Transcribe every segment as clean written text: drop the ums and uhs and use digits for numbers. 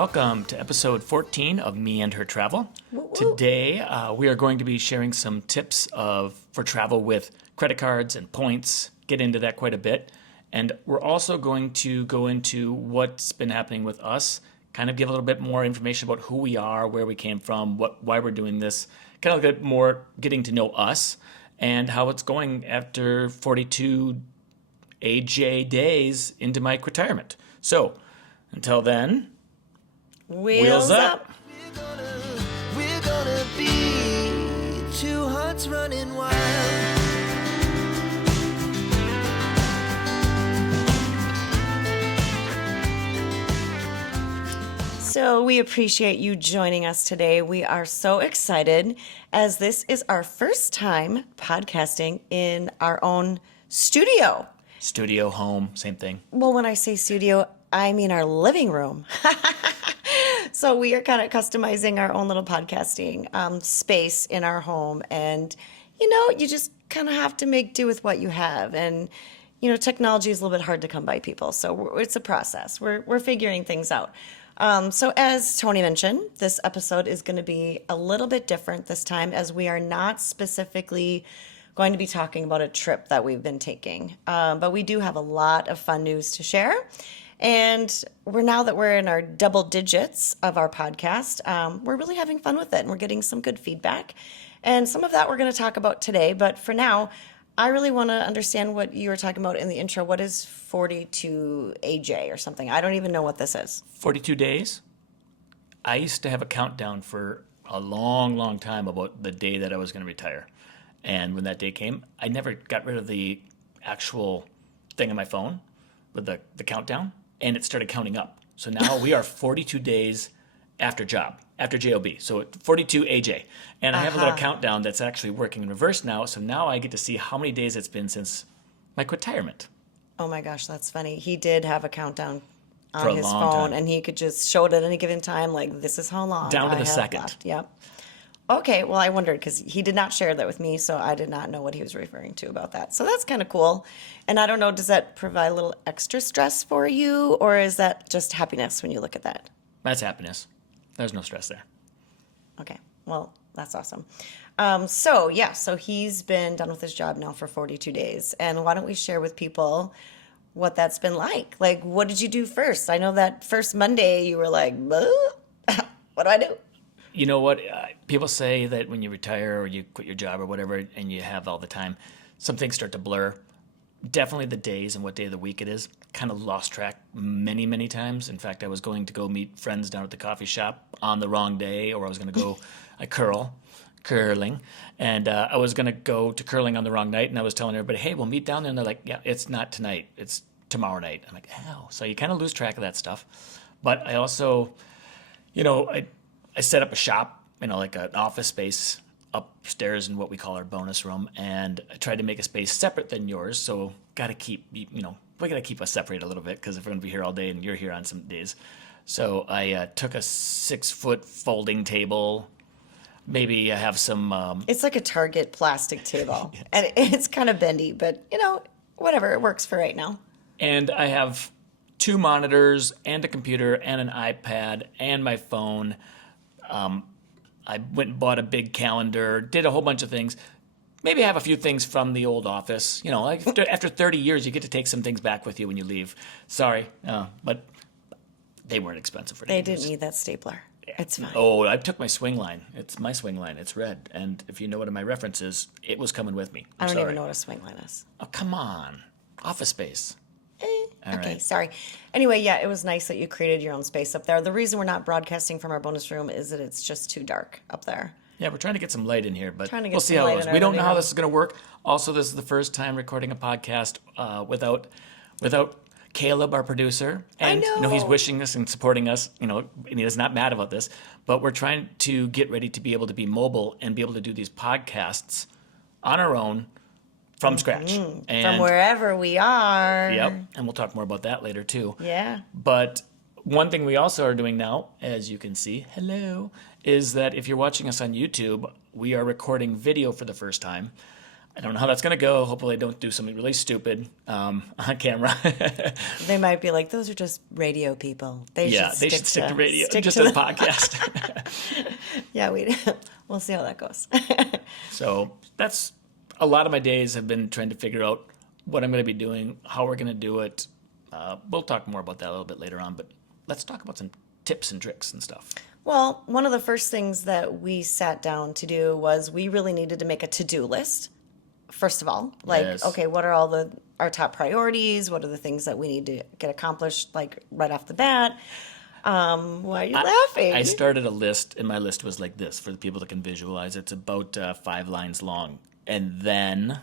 Welcome to episode 14 of Me and Her Travel. Today, we are going to be sharing some tips for travel with credit cards and points, get into that quite a bit. And we're also going to go into what's been happening with us, kind of give a little bit more information about who we are, where we came from, why we're doing this, kind of get more getting to know us and how it's going after 42 AJ days into my retirement. So, until then, wheels up. We're gonna be two hearts running wild. So we appreciate you joining us today. We are so excited as this is our first time podcasting in our own studio. Studio, home, same thing. Well, when I say studio, I mean our living room. So we are kind of customizing our own little podcasting space in our home. And, you just kind of have to make do with what you have. And, technology is a little bit hard to come by, people. So it's a process. We're figuring things out. So as Tony mentioned, this episode is going to be a little bit different this time, as we are not specifically going to be talking about a trip that we've been taking. But we do have a lot of fun news to share. And now that we're in our double digits of our podcast, we're really having fun with it, and we're getting some good feedback. And some of that we're going to talk about today. But for now, I really want to understand what you were talking about in the intro. What is 42 AJ or something? I don't even know what this is. 42 days. I used to have a countdown for a long, long time about the day that I was going to retire. And when that day came, I never got rid of the actual thing on my phone with the countdown, and it started counting up. So now we are 42 days after job. So 42 AJ. And I have a little countdown that's actually working in reverse now. So now I get to see how many days it's been since my retirement. Oh my gosh, that's funny. He did have a countdown For a on his long phone, time. and he could just show it at any given time, like, this is how long Down to I the have second. left. Yep. Okay, well, I wondered because he did not share that with me, so I did not know what he was referring to about that. So that's kind of cool. And I don't know, does that provide a little extra stress for you, or is that just happiness when you look at that? That's happiness. There's no stress there. Okay, well, that's awesome. So he's been done with his job now for 42 days. And why don't we share with people what that's been like? Like, what did you do first? I know that first Monday you were like, what do I do? You know what? People say that when you retire or you quit your job or whatever and you have all the time, some things start to blur. Definitely the days and what day of the week it is. Kind of lost track many, many times. In fact, I was going to go meet friends down at the coffee shop on the wrong day, or I was going to go curling, and I was going to go to curling on the wrong night, and I was telling everybody, hey, we'll meet down there, and they're like, yeah, it's not tonight. It's tomorrow night. I'm like, oh. So you kind of lose track of that stuff. But I also, I set up a shop, like an office space upstairs in what we call our bonus room, and I tried to make a space separate than yours. So got to keep, we got to keep us separated a little bit because if we're going to be here all day and you're here on some days. So I took a 6-foot folding table. Maybe I have some. It's like a Target plastic table, and it's kind of bendy, but whatever, it works for right now. And I have 2 monitors and a computer and an iPad and my phone. I went and bought a big calendar, did a whole bunch of things. Maybe I have a few things from the old office. Like after 30 years, you get to take some things back with you when you leave. Sorry, but they weren't expensive for They didn't need that stapler. It's fine. Oh, I took my swing line. It's my swing line. It's red. And if you know what my reference is, it was coming with me. I don't even know what a swing line is. Oh, come on. Office space. All Okay, right. sorry. Anyway, yeah, it was nice that you created your own space up there. The reason we're not broadcasting from our bonus room is that it's just too dark up there. Yeah, we're trying to get some light in here, but Trying to get we'll see some how light it goes. in our We don't know living how room. this is going to work. Also, this is the first time recording a podcast without Caleb, our producer. And I know. he's wishing us and supporting us, and he's not mad about this, but we're trying to get ready to be able to be mobile and be able to do these podcasts on our own from scratch. And From wherever we are. Yep, and we'll talk more about that later too. Yeah. But one thing we also are doing now, as you can see, hello, is that if you're watching us on YouTube, we are recording video for the first time. I don't know how that's going to go. Hopefully I don't do something really stupid on camera. They might be like, those are just radio people. They should stick to radio, stick just to a podcast. Yeah, we'll see how that goes. So that's a lot of my days have been trying to figure out what I'm going to be doing, how we're going to do it. We'll talk more about that a little bit later on, but let's talk about some tips and tricks and stuff. Well, one of the first things that we sat down to do was we really needed to make a to-do list. First of all, like, Yes. okay, what are our top priorities? What are the things that we need to get accomplished, like right off the bat? Why are you laughing? I started a list, and my list was like this for the people that can visualize. It's about 5 lines long. And then,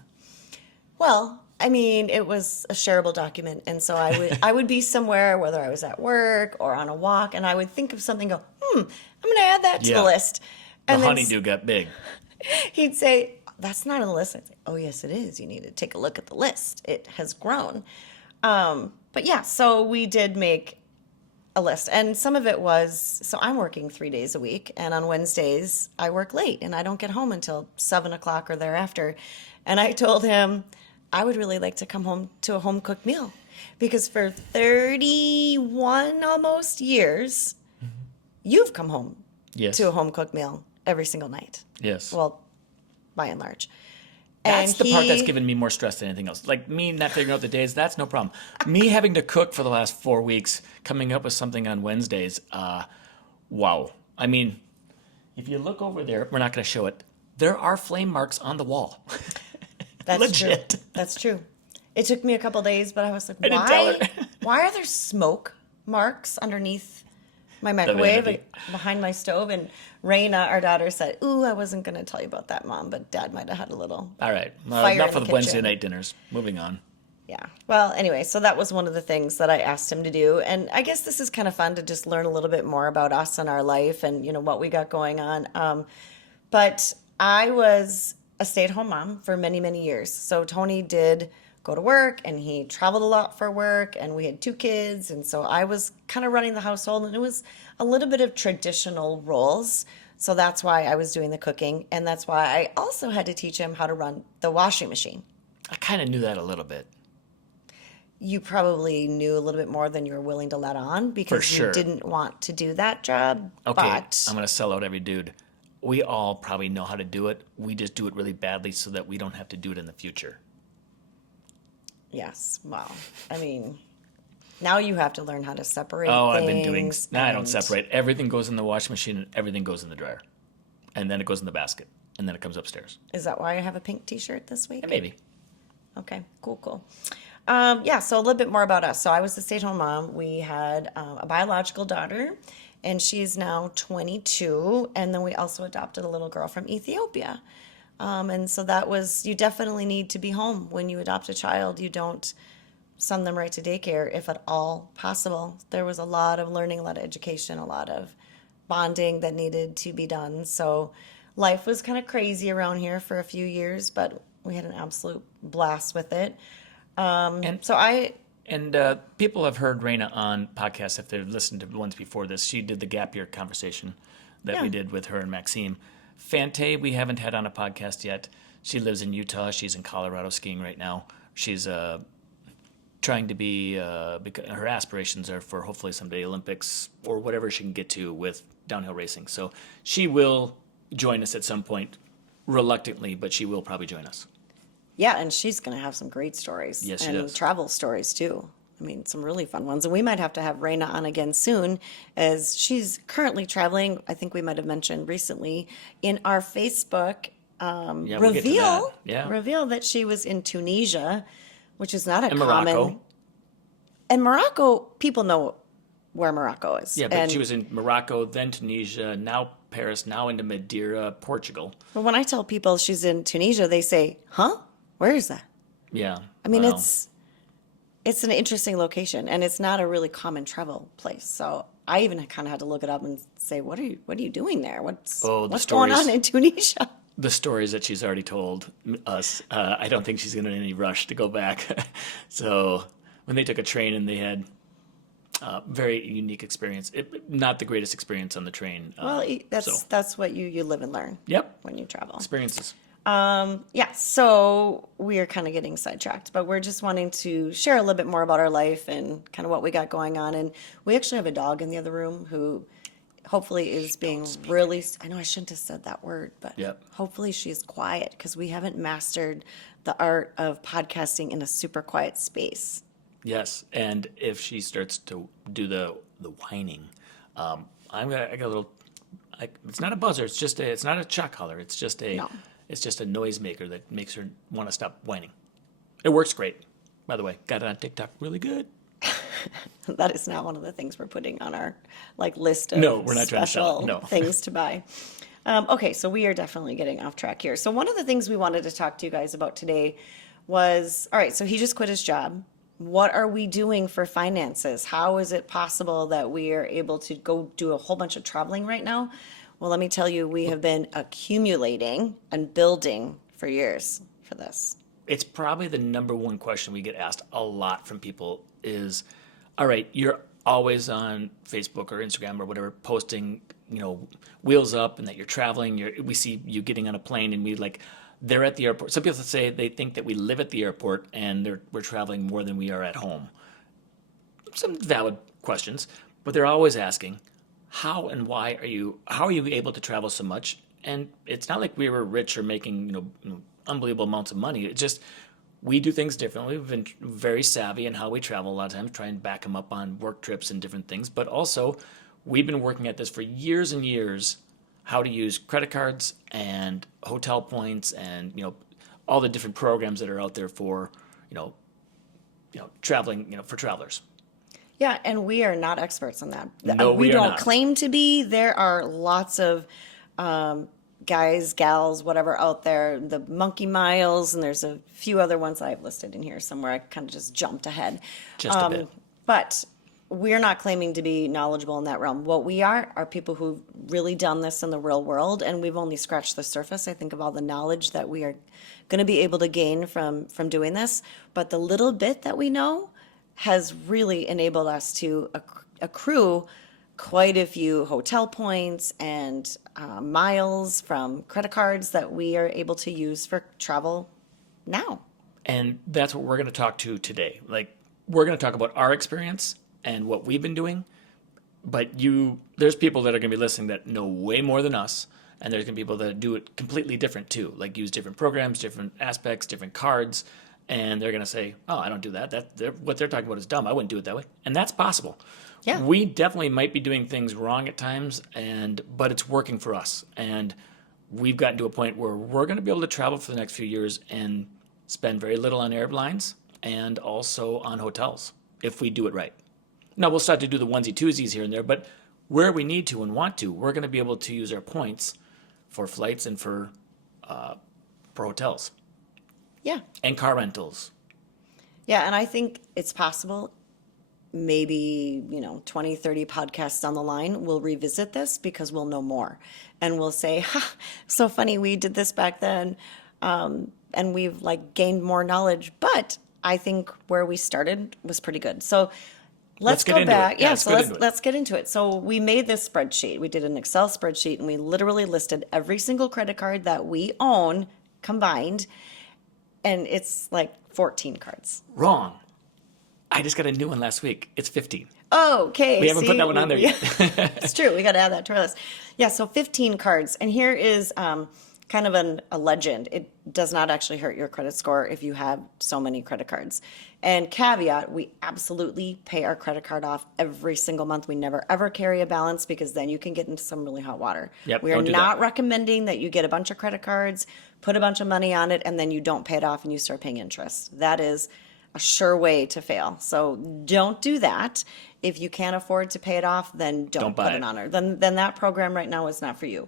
Well, I mean, it was a shareable document, and so I would be somewhere, whether I was at work or on a walk, and I would think of something, go, I'm going to add that to the list. the And then honeydew got big. he'd say, that's not on the list. I'd say, oh, yes, it is. You need to take a look at the list. It has grown. But yeah, so we did make a list. And some of it was, so I'm working 3 days a week. And on Wednesdays, I work late and I don't get home until 7 o'clock or thereafter. And I told him I would really like to come home to a home cooked meal. Because for 31 almost years, you've come home Yes. to a home cooked meal every single night. Yes. Well, by and large. That's And the part that's he- given me more stress than anything else. Like me not figuring out the days, that's no problem. Me having to cook for the last 4 weeks, coming up with something on Wednesdays, wow. I mean, if you look over there, we're not going to show it. There are flame marks on the wall. That's Legit. true. That's true. It took me a couple days, but I was like, didn't tell her. why are there smoke marks underneath my microwave, vanity. behind my stove? And Raina, our daughter, said, ooh, I wasn't going to tell you about that, Mom, but Dad might have had a little. All right. Fire Enough in of the Wednesday kitchen. night dinners. Moving on. Yeah. Well, anyway, so that was one of the things that I asked him to do. And I guess this is kind of fun to just learn a little bit more about us and our life and, what we got going on. But I was a stay-at-home mom for many, many years. So Tony did go to work and he traveled a lot for work and we had 2 kids. And so I was kind of running the household and it was a little bit of traditional roles. So that's why I was doing the cooking. And that's why I also had to teach him how to run the washing machine. I kind of knew that a little bit. You probably knew a little bit more than you were willing to let on because sure. you didn't want to do that job. Okay, But I'm going to sell out every dude. We all probably know how to do it. We just do it really badly so that we don't have to do it in the future. yes, well, I mean, now you have to learn how to separate Oh, things. I've been doing. No, I don't and- separate. Everything goes in the washing machine and everything goes in the dryer. And then it goes in the basket. And then it comes upstairs. Is that why I have a pink T-shirt this week? And maybe. Okay, cool. Yeah, so a little bit more about us. So I was a stay-at-home mom. We had a biological daughter, and she's now 22. And then we also adopted a little girl from Ethiopia. And so that was, you definitely need to be home when you adopt a child. You don't send them right to daycare if at all possible. There was a lot of learning, a lot of education, a lot of bonding that needed to be done. So life was kind of crazy around here for a few years, but we had an absolute blast with it. And So I, And people have heard Raina on podcasts if they've listened to ones before this. She did the gap year conversation that we Yeah. did with her and Maxime. Fante, we haven't had on a podcast yet. She lives in Utah. She's in Colorado skiing right now. She's trying to be, because her aspirations are for hopefully someday Olympics or whatever she can get to with downhill racing. So she will join us at some point, reluctantly, but she will probably join us. yeah, and she's going to have some great stories. Yes, she and does. travel stories too. I mean, some really fun ones. And we might have to have Raina on again soon, as she's currently traveling. I think we might have mentioned recently in our Facebook Yeah, we'll get to that. Yeah. reveal that she was in Tunisia, which is not a And common. Morocco. And Morocco, people know where Morocco is. Yeah, but and she was in Morocco, then Tunisia, now Paris, now into Madeira, Portugal. But when I tell people she's in Tunisia, they say, "Huh? Where is that?" Yeah. I mean, well, it's an interesting location, and it's not a really common travel place. So I even kind of had to look it up and say, "What are you doing there? What's Oh, the what's going on stories. in Tunisia?" the stories that she's already told us, I don't think she's in any rush to go back. So when they took a train and they had very unique experience, not the greatest experience on the train. Well, so, that's what you live and learn yep, when you travel. experiences. Yeah, so we are kind of getting sidetracked, but we're just wanting to share a little bit more about our life and kind of what we got going on. And we actually have a dog in the other room who hopefully is being really, I know I shouldn't have said that word, but Yep. hopefully she's quiet because we haven't mastered the art of podcasting in a super quiet space. Yes, and if she starts to do the whining, I got a little. It's not a buzzer. It's not a shock collar. It's just a. No. It's just a noisemaker that makes her want to stop whining. It works great, by the way. Got it on TikTok, really good. That is not one of the things we're putting on our list of No, we're not trying to sell it, special no. things to buy. Okay, so we are definitely getting off track here. So one of the things we wanted to talk to you guys about today was, all right, so he just quit his job. What are we doing for finances? How is it possible that we are able to go do a whole bunch of traveling right now? Well, let me tell you, we have been accumulating and building for years for this. It's probably the number one question we get asked a lot from people is, all right, you're always on Facebook or Instagram or whatever posting, wheels up and that you're traveling. We see you getting on a plane and they're at the airport. Some people say they think that we live at the airport and we're traveling more than we are at home. Some valid questions, but they're always asking, how and why how are you able to travel so much? And it's not like we were rich or making, unbelievable amounts of money. It's just, we do things differently. We've been very savvy in how we travel a lot of times, try and back them up on work trips and different things. But also, we've been working at this for years and years, how to use credit cards and hotel points and, all the different programs that are out there for, traveling, for travelers. Yeah, and we are not experts on that. No, we we are don't not. claim to be. There are lots of guys, gals, whatever out there, the Monkey Miles, and there's a few other ones that I've listed in here somewhere. I kind of just jumped ahead. Just a bit. But we're not claiming to be knowledgeable in that realm. What we are people who've really done this in the real world, and we've only scratched the surface, I think, of all the knowledge that we are going to be able to gain from doing this. But the little bit that we know has really enabled us to accrue quite a few hotel points and miles from credit cards that we are able to use for travel now. And that's what we're going to talk to today. We're going to talk about our experience and what we've been doing. But there's people that are going to be listening that know way more than us. And there's going to be people that do it completely different too, use different programs, different aspects, different cards. And they're going to say, oh, I don't do that. What they're talking about is dumb. I wouldn't do it that way. And that's possible. Yeah. We definitely might be doing things wrong at times, but it's working for us. And we've gotten to a point where we're going to be able to travel for the next few years and spend very little on airlines and also on hotels if we do it right. Now, we'll start to do the onesie-twosies here and there, but where we need to and want to, we're going to be able to use our points for flights and for hotels. Yeah. And car rentals. Yeah, and I think it's possible maybe, 20, 30 podcasts down the line, we'll revisit this because we'll know more. And we'll say, so funny, we did this back then, and we've gained more knowledge. But I think where we started was pretty good. So let's get go into back. it. Yeah, Yeah, let's so get into it. let's get into it. So we made this spreadsheet. We did an Excel spreadsheet, and we literally listed every single credit card that we own combined. And it's 14 cards. Wrong. I just got a new one last week. It's 15. Oh, okay. We haven't put that one on there yet. It's true. We got to add that to our list. Yeah, so 15 cards. And here is kind of a legend. It does not actually hurt your credit score if you have so many credit cards. And caveat, we absolutely pay our credit card off every single month. We never, ever carry a balance because then you can get into some really hot water. Yep, we are don't do not that. recommending that you get a bunch of credit cards, put a bunch of money on it, and then you don't pay it off and you start paying interest. That is a sure way to fail. So don't do that. If you can't afford to pay it off, then don't buy put it. it on her. Then that program right now is not for you.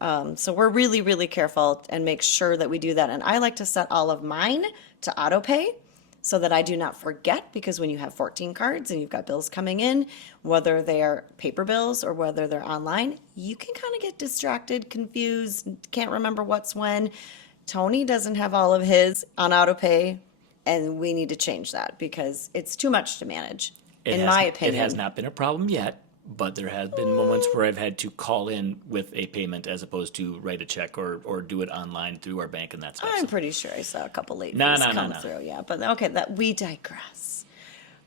So we're really, really careful and make sure that we do that. And I like to set all of mine to auto pay so that I do not forget, because when you have 14 cards and you've got bills coming in, whether they are paper bills or whether they're online, you can kind of get distracted, confused, can't remember what's when. Tony doesn't have all of his on auto pay, and we need to change that because it's too much to manage, in my opinion. It has not been a problem yet, but there has been moments where I've had to call in with a payment as opposed to write a check or do it online through our bank and that stuff. I'm So, pretty sure I saw a couple late No, fees no, no, come no. through. Yeah, but okay, that we digress.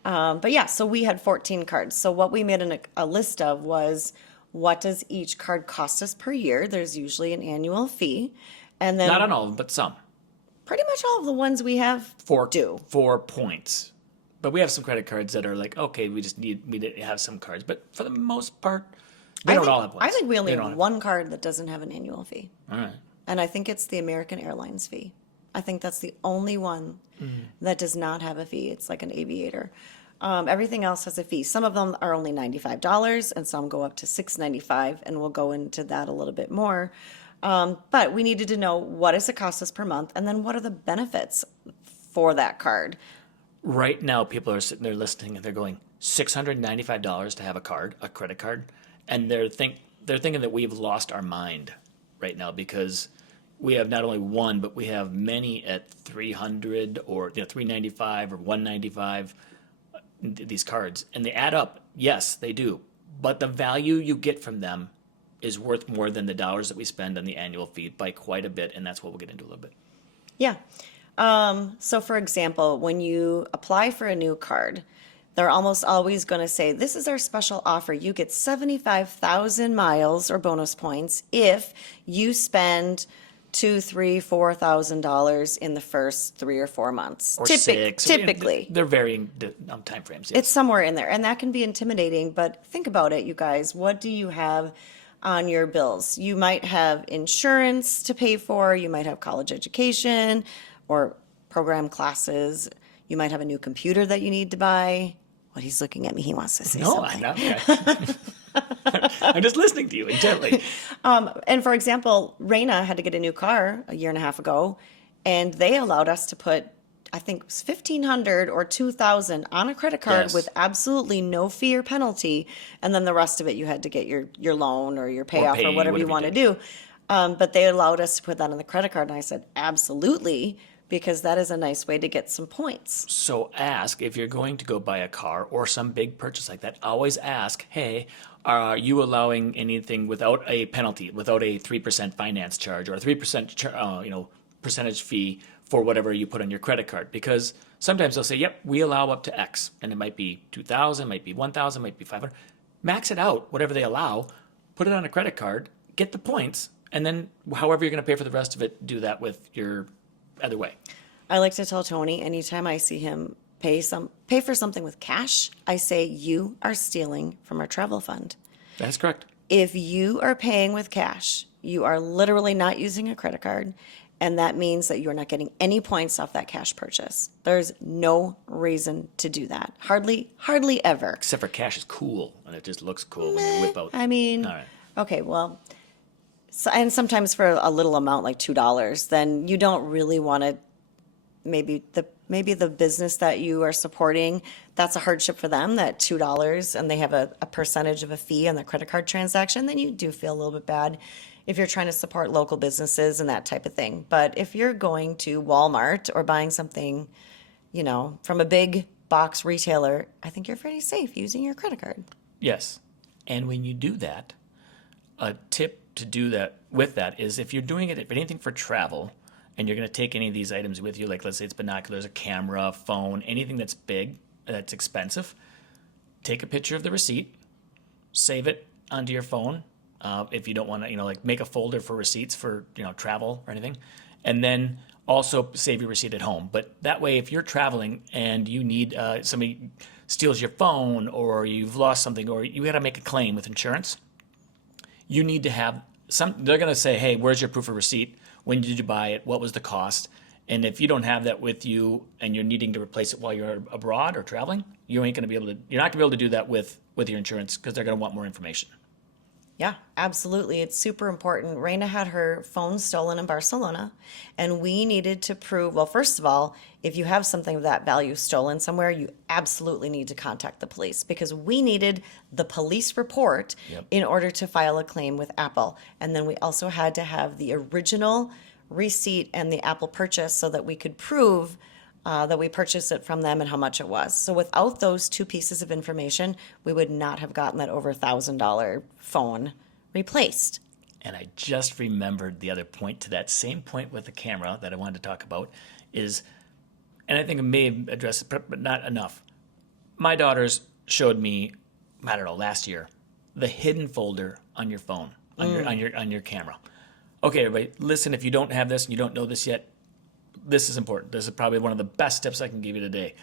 But yeah, so we had 14 cards. So what we made a list of was what does each card cost us per year? There's usually an annual fee, and then not on all of them, but some. pretty much all of the ones we have do. For points. But we have some credit cards that are like, okay, we didn't have some cards. But for the most part, they don't all have points. I think we only They don't have have- one card that doesn't have an annual fee. All right. And I think it's the American Airlines fee. I think that's the only one that does not have a fee. It's like an aviator. Everything else has a fee. Some of them are only $95, and some go up to $6.95, and we'll go into that a little bit more. But we needed to know what does it cost us per month, and then what are the benefits for that card. Right now, people are sitting there listening and they're going, $695 to have a credit card, and they're thinking that we've lost our mind right now because we have not only one, but we have many at 300 or $395 or $195. These cards, and they add up. Yes, they do, but the value you get from them is worth more than the dollars that we spend on the annual fee by quite a bit, and that's what we'll get into a little bit. Yeah. So for example, when you apply for a new card, they're almost always going to say, this is our special offer. You get 75,000 miles or bonus points if you spend $2,000, $3,000, $4,000 in the first 3 or 4 months. Or six. Typically. They're varying time frames. Yes. It's somewhere in there, and that can be intimidating, but think about it, you guys. What do you have on your bills? You might have insurance to pay for, you might have college education or program classes, you might have a new computer that you need to buy. What, he's looking at me, he wants to say No, something. I'm not. I'm just listening to you intently. And for example, Raina had to get a new car a year and a half ago, and they allowed us to put, I think it was $1,500 or $2,000 on a credit card Yes. with absolutely no fee or penalty, and then the rest of it you had to get your loan or your payoff or pay, whatever you whatever want you to do. But they allowed us to put that on the credit card, and I said absolutely, because that is a nice way to get some points. So ask if you're going to go buy a car or some big purchase like that. Always ask, hey, are you allowing anything without a penalty, without a 3% finance charge or a 3% percentage fee for whatever you put on your credit card? Because sometimes they'll say, yep, we allow up to X, and it might be 2,000, might be 1,000, might be 500. Max it out, whatever they allow, put it on a credit card, get the points, and then however you're going to pay for the rest of it, do that with your other way. I like to tell Tony anytime I see him pay for something with cash, I say you are stealing from our travel fund. That's correct. If you are paying with cash, you are literally not using a credit card, and that means that you're not getting any points off that cash purchase. There's no reason to do that. Hardly ever. Except for cash is cool, and it just looks cool when you whip out. I mean, All right. okay, well, and sometimes for a little amount like $2, then you don't really want to, maybe the business that you are supporting, that's a hardship for them, that $2, and they have a percentage of a fee on the credit card transaction, then you do feel a little bit bad if you're trying to support local businesses and that type of thing. But if you're going to Walmart or buying something, from a big box retailer, I think you're pretty safe using your credit card. Yes. And when you do that, a tip to do that with that is if you're doing it, if anything for travel, and you're going to take any of these items with you, like let's say it's binoculars, a camera, phone, anything that's big, that's expensive, take a picture of the receipt, save it onto your phone. If you don't want to, make a folder for receipts for, travel or anything, and then also save your receipt at home. But that way, if you're traveling and you need somebody steals your phone or you've lost something or you got to make a claim with insurance, you need to have they're going to say, hey, where's your proof of receipt? When did you buy it? What was the cost? And if you don't have that with you and you're needing to replace it while you're abroad or traveling, you're not going to be able to do that with your insurance because they're going to want more information. Yeah, absolutely. It's super important. Reina had her phone stolen in Barcelona, and we needed to prove, well, first of all, if you have something of that value stolen somewhere, you absolutely need to contact the police because we needed the police report in order to file a claim with Apple. And then we also had to have the original receipt and the Apple purchase so that we could prove that we purchased it from them and how much it was. So without those two pieces of information, we would not have gotten that over $1,000 phone replaced. And I just remembered the other point to that same point with the camera that I wanted to talk about is, and I think I may have addressed it, but not enough. My daughters showed me, I don't know, last year, the hidden folder on your phone, on your camera. Okay, everybody, listen, if you don't have this and you don't know this yet, this is important. This is probably one of the best tips I can give you today.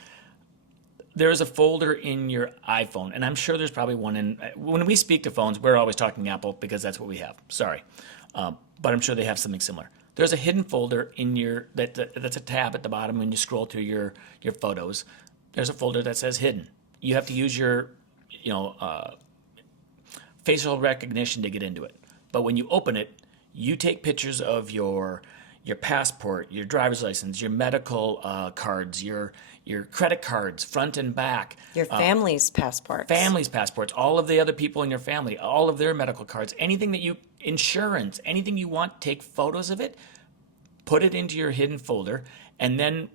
There is a folder in your iPhone, and I'm sure there's probably one in. When we speak to phones, we're always talking Apple because that's what we have. Sorry, but I'm sure they have something similar. There's a hidden folder in that's a tab at the bottom when you scroll through your photos. There's a folder that says hidden. You have to use your facial recognition to get into it. But when you open it, you take pictures of your passport, your driver's license, your medical cards, your credit cards, front and back. Your family's passports. Family's passports, all of the other people in your family, all of their medical cards, anything that insurance, anything you want, take photos of it, put it into your hidden folder, and then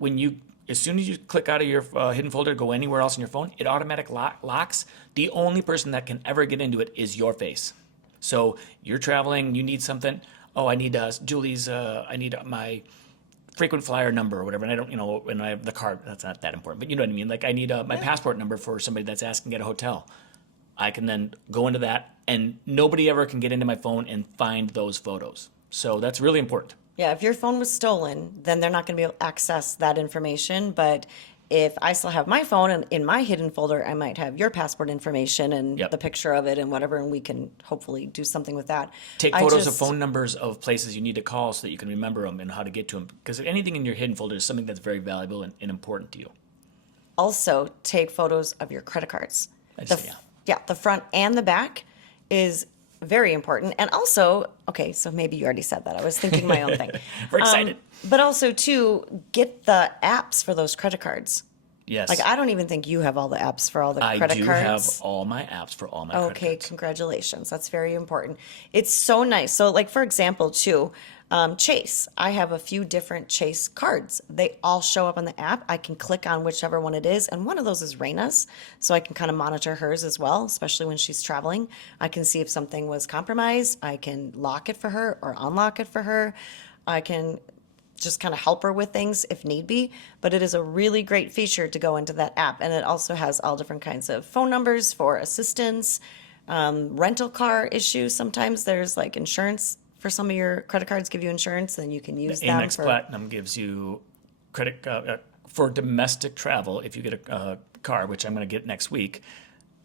as soon as you click out of your hidden folder, go anywhere else in your phone, it automatically locks. The only person that can ever get into it is your face. So you're traveling, you need something. Oh, I need Julie's. I need my frequent flyer number or whatever. And I don't, when I have the card, that's not that important. But you know what I mean. Like I need my passport number for somebody that's asking at a hotel. I can then go into that, and nobody ever can get into my phone and find those photos. So that's really important. Yeah, if your phone was stolen, then they're not going to be able to access that information. But if I still have my phone and in my hidden folder, I might have your passport information and Yep. the picture of it and whatever, and we can hopefully do something with that. Take photos of phone numbers of places you need to call so that you can remember them and how to get to them. Because anything in your hidden folder is something that's very valuable and important to you. Also, take photos of your credit cards. Yeah. The front and the back is very important. And also, okay, so maybe you already said that. I was thinking my own thing. We're excited. But also, too, get the apps for those credit cards. Yes. Like, I don't even think you have all the apps for all the credit cards. I do have all my apps for all my credit Okay, cards. congratulations. That's very important. It's so nice. So, like, for example, too, Chase. I have a few different Chase cards. They all show up on the app. I can click on whichever one it is, and one of those is Raina's, so I can kind of monitor hers as well, especially when she's traveling. I can see if something was compromised. I can lock it for her or unlock it for her. I can just kind of help her with things if need be. But it is a really great feature to go into that app, and it also has all different kinds of phone numbers for assistance, rental car issues. Sometimes there's like insurance. For some of your credit cards give you insurance, then you can use them. Amex Platinum gives you credit for domestic travel. If you get a car, which I'm going to get next week,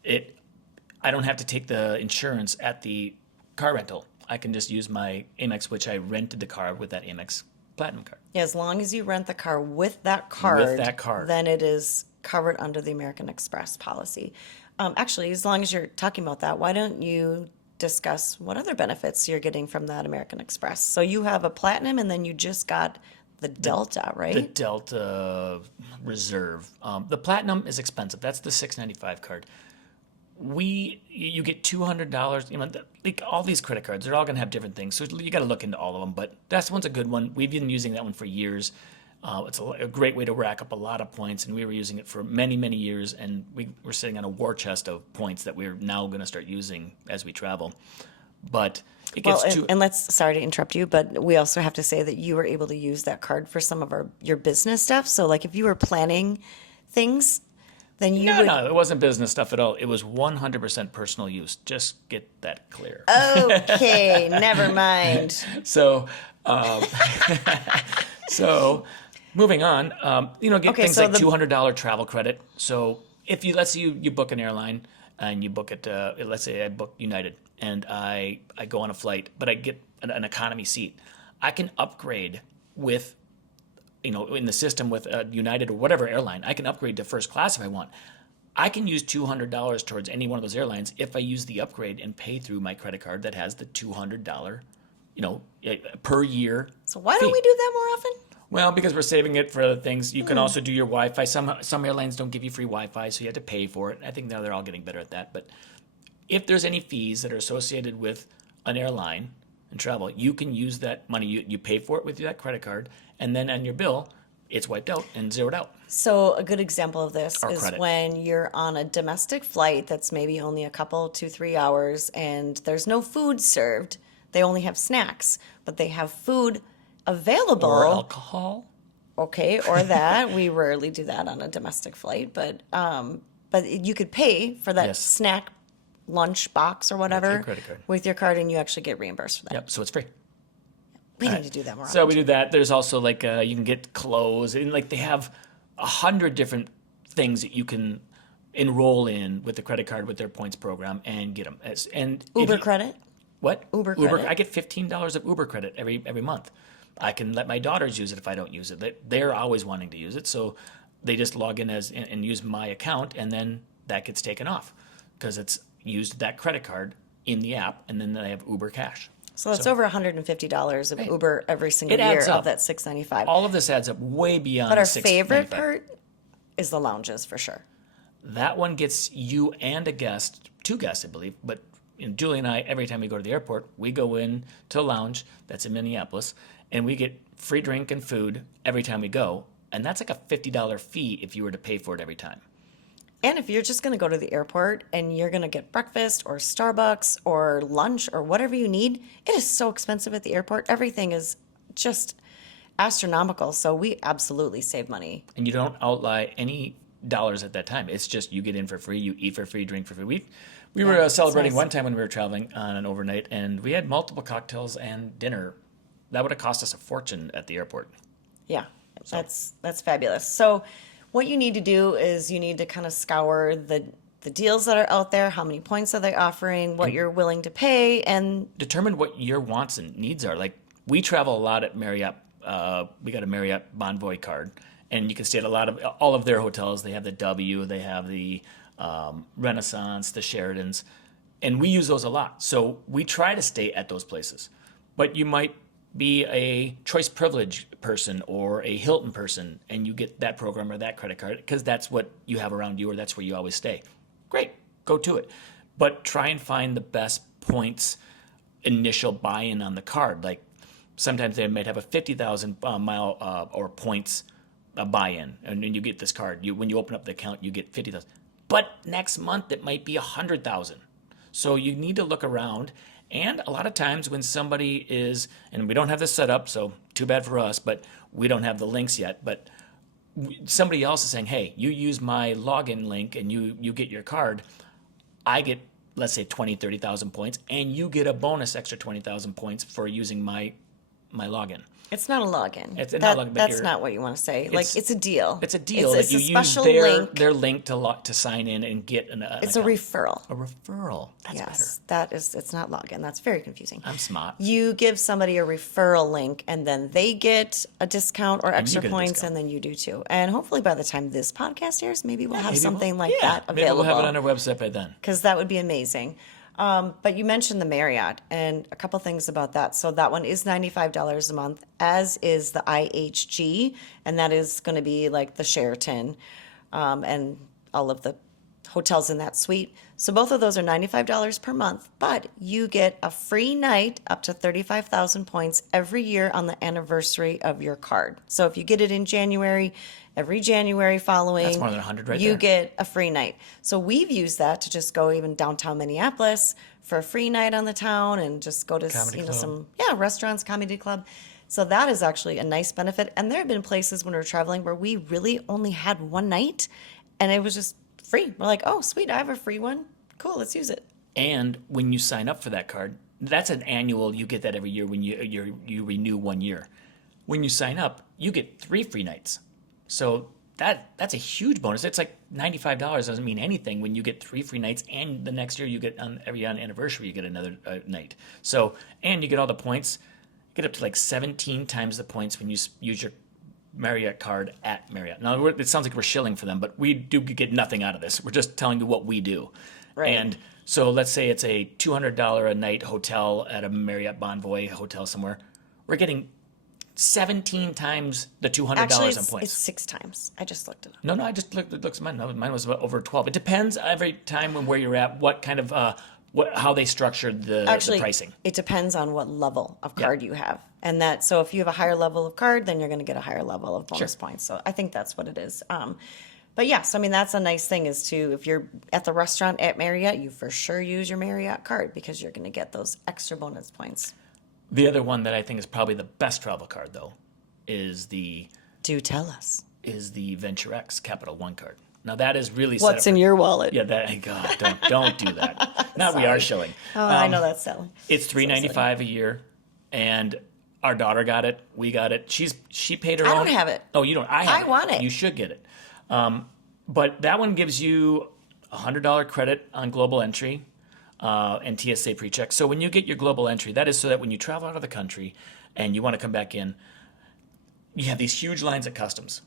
I don't have to take the insurance at the car rental. I can just use my Amex, which I rented the car with that Amex Platinum card. Yeah, as long as you rent the car with that card, then it is covered under the American Express policy. Actually, as long as you're talking about that, why don't you discuss what other benefits you're getting from that American Express? So you have a Platinum, and then you just got the Delta, right? The Delta Reserve. The Platinum is expensive. That's the $695 card. You get $200. Like all these credit cards, they're all going to have different things. So you got to look into all of them. But that one's a good one. We've been using that one for years. It's a great way to rack up a lot of points, and we were using it for many, many years, and we're sitting on a war chest of points that we're now going to start using as we travel. But it gets sorry to interrupt you, but we also have to say that you were able to use that card for some of your business stuff. So like if you were planning things, then you would... No, it wasn't business stuff at all. It was 100% personal use. Just get that clear. Okay, never mind. So moving on, get things like $200 travel credit. So if let's say you book an airline and you book it, let's say I book United and I go on a flight, but I get an economy seat, I can upgrade with, in the system with United or whatever airline, I can upgrade to first class if I want. I can use $200 towards any one of those airlines if I use the upgrade and pay through my credit card that has the $200, per year. So why don't we do that more often? Well, because we're saving it for other things. You can also do your Wi-Fi. Some airlines don't give you free Wi-Fi, so you have to pay for it. I think now they're all getting better at that. But if there's any fees that are associated with an airline and travel, you can use that money. You pay for it with that credit card, and then on your bill, it's wiped out and zeroed out. So a good example of this Or is credit. when you're on a domestic flight that's maybe only a couple, 2, 3 hours, and there's no food served. They only have snacks, but they have food available. Or alcohol. Okay, or that. We rarely do that on a domestic flight, but you could pay for that Yes. snack lunch box or whatever credit card. with your card, and you actually get reimbursed for that. Yep, so it's free. We need to do that more So often. we do that. There's also like you can get clothes, and like they have 100 different things that you can enroll in with the credit card with their points program and get them. And if Uber you- credit? What? Uber credit? I get $15 of Uber credit every month. I can let my daughters use it if I don't use it. They're always wanting to use it, so they just log in and use my account, and then that gets taken off because it's used that credit card in the app, and then I have Uber Cash. So that's over $150 of Uber every single It year adds up. of that $695. All of this adds up way beyond. But our the favorite $6.95. part is the lounges for sure. That one gets you and a guest, 2 guests, I believe. But Julie and I, every time we go to the airport, we go in to a lounge that's in Minneapolis, and we get free drink and food every time we go. And that's like a $50 fee if you were to pay for it every time. And if you're just going to go to the airport and you're going to get breakfast or Starbucks or lunch or whatever you need, it is so expensive at the airport. Everything is just astronomical. So we absolutely save money. And you don't outlay any dollars at that time. It's just you get in for free, you eat for free, drink for free. We were that's celebrating nice. one time when we were traveling on an overnight, and we had multiple cocktails and dinner. That would have cost us a fortune at the airport. Yeah, that's fabulous. So what you need to do is you need to kind of scour the deals that are out there, how many points are they offering, what you're willing to pay, and Determine what your wants and needs are. Like, we travel a lot at Marriott. We got a Marriott Bonvoy card, and you can stay at all of their hotels. They have the W, they have the Renaissance, the Sheratons, and we use those a lot. So we try to stay at those places. But you might be a choice privilege person or a Hilton person, and you get that program or that credit card because that's what you have around you or that's where you always stay. Great, go to it. But try and find the best points initial buy-in on the card. Like sometimes they might have a 50,000 mile or points buy-in, and then you get this card. When you open up the account, you get 50,000. But next month it might be 100,000. So you need to look around. And a lot of times when somebody is, and we don't have this set up, so too bad for us, but we don't have the links yet, but somebody else is saying, hey, you use my login link and you get your card, I get, let's say, 20, 30,000 points, and you get a bonus extra 20,000 points for using my login. it's not a login. It's not That- login, but that's you're- not what you want to say. Like, it's a deal. It's a deal It's that you a use special their link. link to sign in and get an It's a account. referral. A referral. That's Yes, it's not login. That's very confusing. better. I'm smart. You give somebody a referral link, and then they get a discount or extra get a points, discount. and then you do too. And hopefully, by the time this podcast airs, maybe we'll have something like that Maybe we'll available. have it on our website by then. Because that would be amazing. But you mentioned the Marriott, and a couple things about that. So that one is $95 a month, as is the IHG, and that is going to be like the Sheraton and all of the hotels in that suite. So both of those are $95 per month, but you get a free night up to 35,000 points every year on the anniversary of your card. So if you get it in January, every January following, That's more than 100 right you there. get a free night. So we've used that to just go even downtown Minneapolis for a free night on the town and just go to Comedy club. some restaurants, comedy club. So that is actually a nice benefit. And there have been places when we were traveling where we really only had one night and it was just free. We're like, oh, sweet, I have a free one. Cool, let's use it. And when you sign up for that card, that's an annual. You get that every year when you renew 1 year. When you sign up, you get 3 free nights. So that's a huge bonus. It's like $95 doesn't mean anything when you get 3 free nights, and the next year you get on anniversary you get another night. So and you get all the points. Get up to like 17 times the points when you use your Marriott card at Marriott. Now it sounds like we're shilling for them, but we do get nothing out of this. We're just telling you what we do. Right. And so let's say it's a $200 a night hotel at a Marriott Bonvoy hotel somewhere. We're getting 17 times the $200 Actually, in it's points. 6 times. I just looked it up. No, I just looked at mine. No, mine was over 12. It depends every time and where you're at, what kind of how they structured the pricing. It depends on what level of card you have. And that, so if you have a higher level of card, then you're going to get a higher level of bonus points. So I think that's what it is. But yes, I mean, that's a nice thing is to, if you're at the restaurant at Marriott, you for sure use your Marriott card because you're going to get those extra bonus points. The other one that I think is probably the best travel card, though, is the Do tell us. is the Venture X Capital One card. Now that is really What's in your wallet? Yeah, that God, don't do that. Now we are shilling. Oh, I know that's silly. It's $395 a year, and our daughter got it. We got it. She paid her own. I don't have it. Oh, you don't. I want it. You should get it. But that one gives you $100 credit on global entry and TSA pre-check. So when you get your global entry, that is so that when you travel out of the country and you want to come back in, you have these huge lines at customs.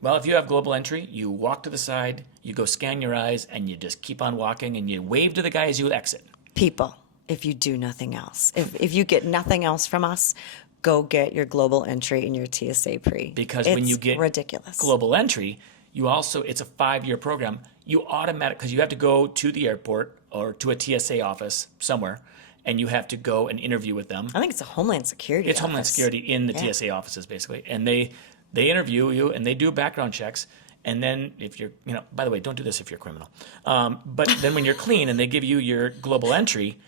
Well, if you have global entry, you walk to the side, you go scan your eyes, and you just keep on walking, and you wave to the guy as you exit. People, if you do nothing else, if you get nothing else from us, go get your global entry and your TSA pre. Because it's when you get ridiculous. global entry, it's a 5-year program. You because you have to go to the airport or to a TSA office somewhere, and you have to go and interview with them. I think it's a Homeland Security It's Homeland office. Security in the TSA offices, basically. And they interview you, and they do background checks. And then if you're, by the way, don't do this if you're a criminal. But then when you're clean and they give you your global entry,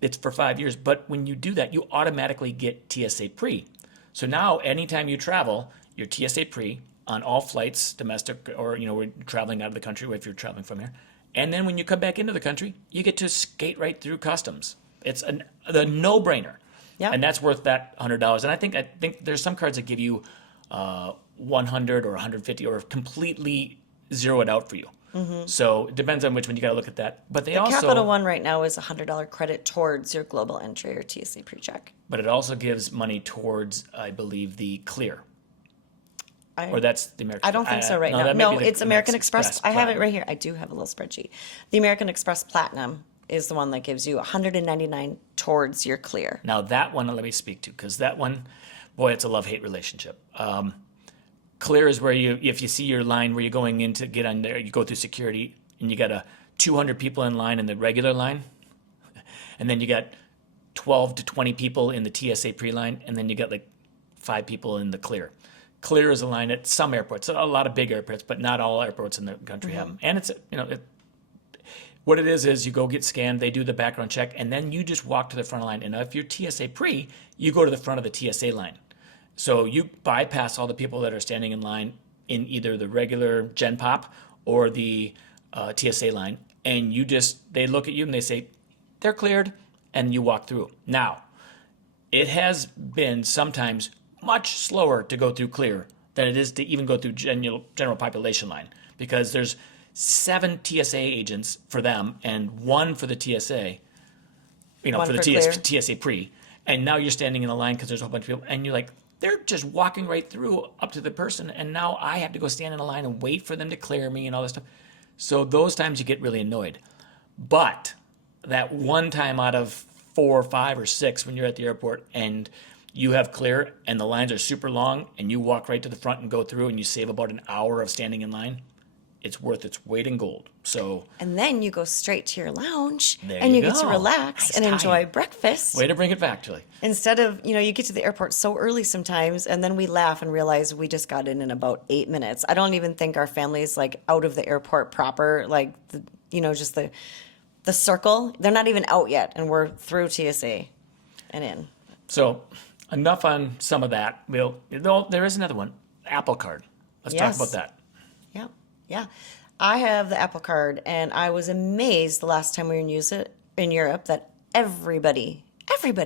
it's for 5 years. But when you do that, you automatically get TSA pre. So now anytime you travel, your TSA pre on all flights, domestic or, we're traveling out of the country if you're traveling from here. And then when you come back into the country, you get to skate right through customs. It's the no-brainer. Yeah. And that's worth that $100. And I think there's some cards that give you 100 or 150 or completely zero it out for you. Mm-hmm. So it depends on which one. You got to look at that. But the Capital One right now is $100 credit towards your global entry or TSA pre-check. But it also gives money towards, I believe, the Clear. Or that's the American. I don't think so right now. No, it's American Express. I have it right here. I do have a little spreadsheet. The American Express Platinum is the one that gives you $199 towards your Clear. Now that one, let me speak to, because that one, boy, it's a love-hate relationship. Clear is where if you see your line where you're going in to get on there, you go through security, and you got 200 people in line in the regular line, and then you got 12 to 20 people in the TSA pre-line, and then you got like 5 people in the Clear. Clear is a line at some airports, a lot of big airports, but not all airports in the country have them. And it's, what it is you go get scanned, they do the background check, and then you just walk to the front of the line. And if you're TSA pre, you go to the front of the TSA line. So you bypass all the people that are standing in line in either the regular Gen Pop or the TSA line, and they look at you and they say, they're cleared, and you walk through. Now, it has been sometimes much slower to go through Clear than it is to even go through general population line, because there's 7 TSA agents for them and 1 for the TSA, for the TSA pre. And now you're standing in the line because there's a whole bunch of people, and you're like, they're just walking right through up to the person, and now I have to go stand in a line and wait for them to clear me and all this stuff. So those times you get really annoyed. But that one time out of 4 or 5 or 6 when you're at the airport and you have Clear and the lines are super long and you walk right to the front and go through and you save about an hour of standing in line, it's worth its weight in gold. And then you go straight to your lounge there and you go. get to relax Nice and enjoy timing. breakfast. Way to bring it back, Julie. Instead of, you get to the airport so early sometimes, and then we laugh and realize we just got in about 8 minutes. I don't even think our family's like out of the airport proper, like, just the circle. They're not even out yet, and we're through TSA and in. So enough on some of that. There is another one, Apple Card. Let's talk about that. Yeah. I have the Apple Card, and I was amazed the last time we used it in Europe that everybody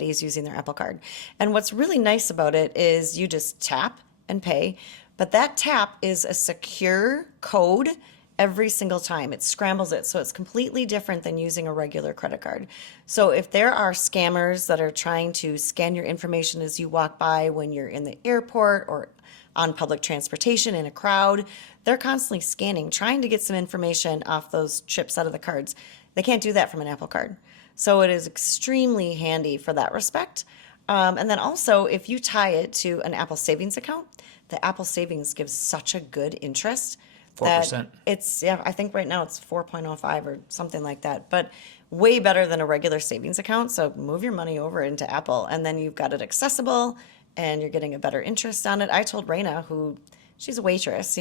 is using their Apple Card. And what's really nice about it is you just tap and pay, but that tap is a secure code every single time. It scrambles it, so it's completely different than using a regular credit card. So if there are scammers that are trying to scan your information as you walk by when you're in the airport or on public transportation in a crowd, they're constantly scanning, trying to get some information off those chips out of the cards. They can't do that from an Apple Card. So it is extremely handy for that respect. And then also, if you tie it to an Apple Savings account, the Apple Savings gives such a good interest. 4%. I think right now it's 4.05 or something like that. But way better than a regular savings account. So move your money over into Apple, and then you've got it accessible, and you're getting a better interest on it. I told Raina, she's a waitress,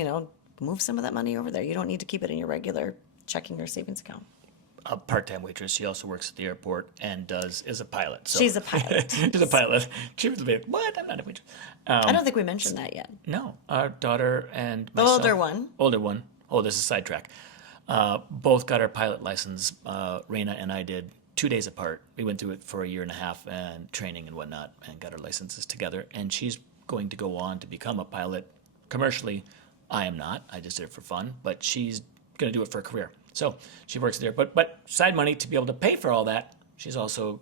move some of that money over there. You don't need to keep it in your regular checking or savings account. A part-time waitress. She also works at the airport and is a pilot. So. She's a pilot. She's a pilot. She was a bit, what? I'm not a waitress. I don't think we mentioned that yet. No, our daughter and The myself. older one. Oh, this is a sidetrack. Both got our pilot license. Raina and I did 2 days apart. We went through it for a year and a half and training and whatnot and got our licenses together. And she's going to go on to become a pilot commercially. I am not. I just did it for fun. But she's going to do it for a career. So she works there. But side money to be able to pay for all that, she's also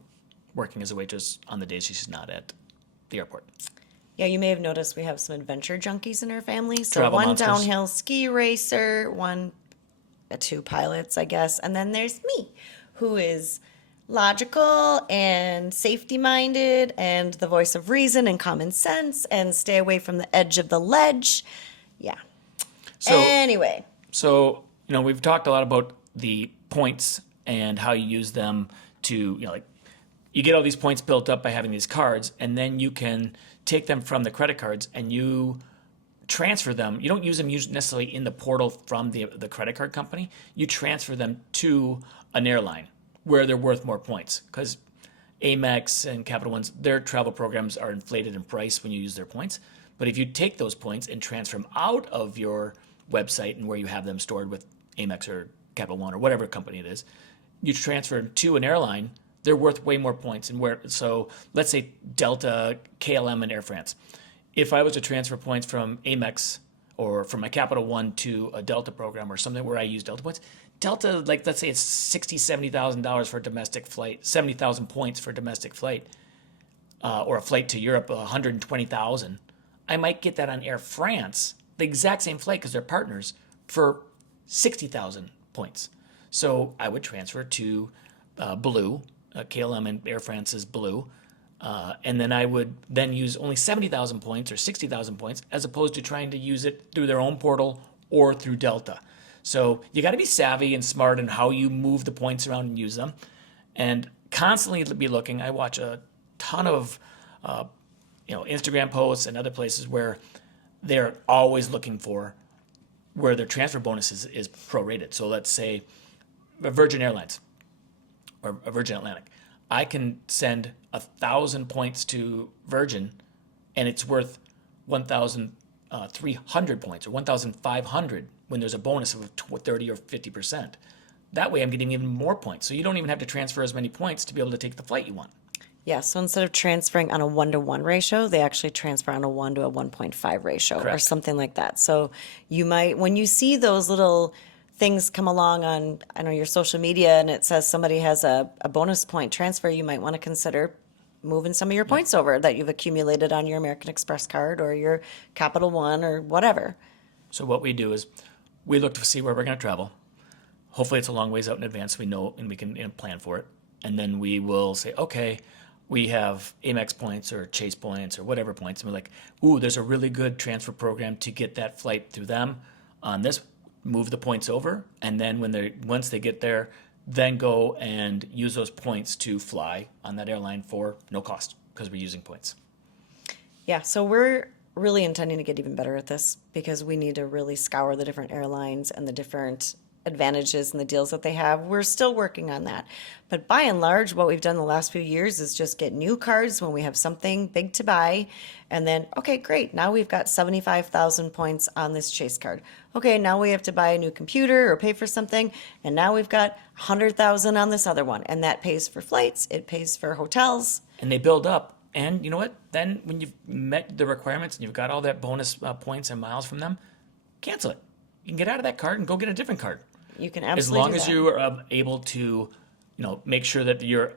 working as a waitress on the days she's not at the airport. Yeah, you may have noticed we have some adventure junkies in our family. So Travel one monsters. downhill ski racer, two pilots, I guess. And then there's me, who is logical and safety minded and the voice of reason and common sense and stay away from the edge of the ledge. Yeah. Anyway. So, we've talked a lot about the points and how you use them to, you get all these points built up by having these cards, and then you can take them from the credit cards and you transfer them. You don't use them necessarily in the portal from the credit card company. You transfer them to an airline where they're worth more points, because Amex and Capital One's, their travel programs are inflated in price when you use their points. But if you take those points and transfer them out of your website and where you have them stored with Amex or Capital One or whatever company it is, you transfer them to an airline, they're worth way more points. So let's say Delta, KLM, and Air France. If I was to transfer points from Amex or from my Capital One to a Delta program or something where I use Delta points, Delta, let's say it's $60,000, $70,000 for a domestic flight, 70,000 points for a domestic flight, or a flight to Europe, 120,000. I might get that on Air France, the exact same flight because they're partners, for 60,000 points. So I would transfer to Blue, KLM and Air France is Blue, and then I would then use only 70,000 points or 60,000 points as opposed to trying to use it through their own portal or through Delta. So you got to be savvy and smart in how you move the points around and use them, and constantly be looking. I watch a ton of Instagram posts and other places where they're always looking for where their transfer bonus is prorated. So let's say Virgin Airlines or Virgin Atlantic. I can send 1,000 points to Virgin, and it's worth 1,300 points or 1,500 when there's a bonus of 30 or 50%. That way I'm getting even more points. So you don't even have to transfer as many points to be able to take the flight you want. Yeah, so instead of transferring on a 1-to-1 ratio, they actually transfer on a 1 to a 1.5 ratio. Correct. Or something like that. So you might, when you see those little things come along on, your social media, and it says somebody has a bonus point transfer, you might want to consider moving some of your points over that you've accumulated on your American Express card or your Capital One or whatever. So what we do is we look to see where we're going to travel. Hopefully it's a long ways out in advance. We know and we can plan for it. And then we will say, okay, we have Amex points or Chase points or whatever points. And we're like, ooh, there's a really good transfer program to get that flight through them on this. Move the points over. And then once they get there, then go and use those points to fly on that airline for no cost because we're using points. Yeah, so we're really intending to get even better at this because we need to really scour the different airlines and the different advantages and the deals that they have. We're still working on that. But by and large, what we've done the last few years is just get new cards when we have something big to buy. And then, okay, great. Now we've got 75,000 points on this Chase card. Okay, now we have to buy a new computer or pay for something. And now we've got 100,000 on this other one. And that pays for flights. It pays for hotels. And they build up. And you know what? Then when you've met the requirements and you've got all that bonus points and miles from them, cancel it. You can get out of that card and go get a different card. You can absolutely as long do as that. you are able to, make sure that you're,